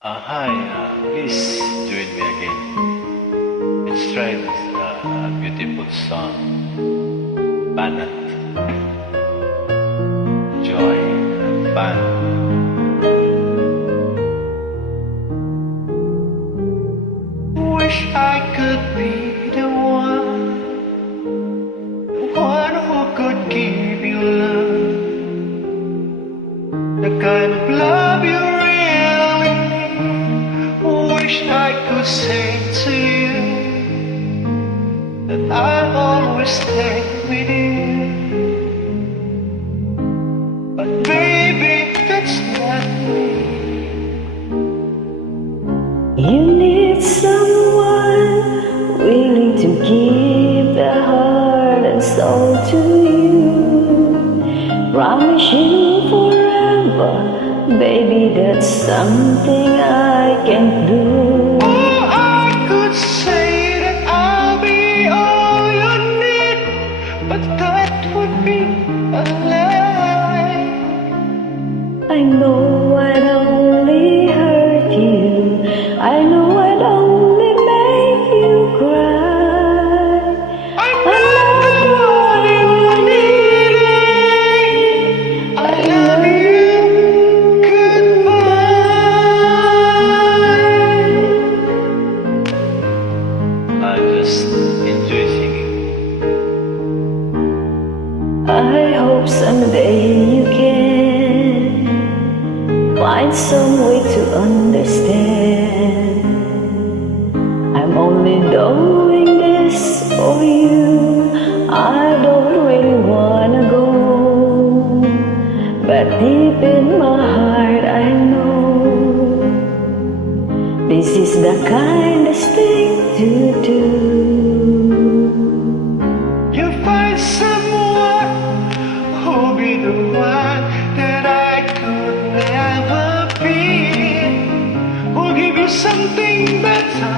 Hi, please join me again. Let's try this beautiful song, Banat. Joy and fun. Wish I could be the one who could give you love, the kind of love you really need. Wish I could say to you that I'll always stay with you, but baby, that's not me. You need someone willing to give their heart and soul to you, promise you forever, baby, that's something I can do. Oh, I could say that I'll be all you need, but that would be a lie. I know I'd only hurt you, I know I'd only make you cry. I'm not the one you need. I love you. Goodbye. I just enjoy singing. I hope someday you can find some way to understand. I'm only doing this for you. I don't really wanna go, but deep in my heart I know this is the kindest thing to do. You find someone who'll be the one that I could never be, who'll give you something better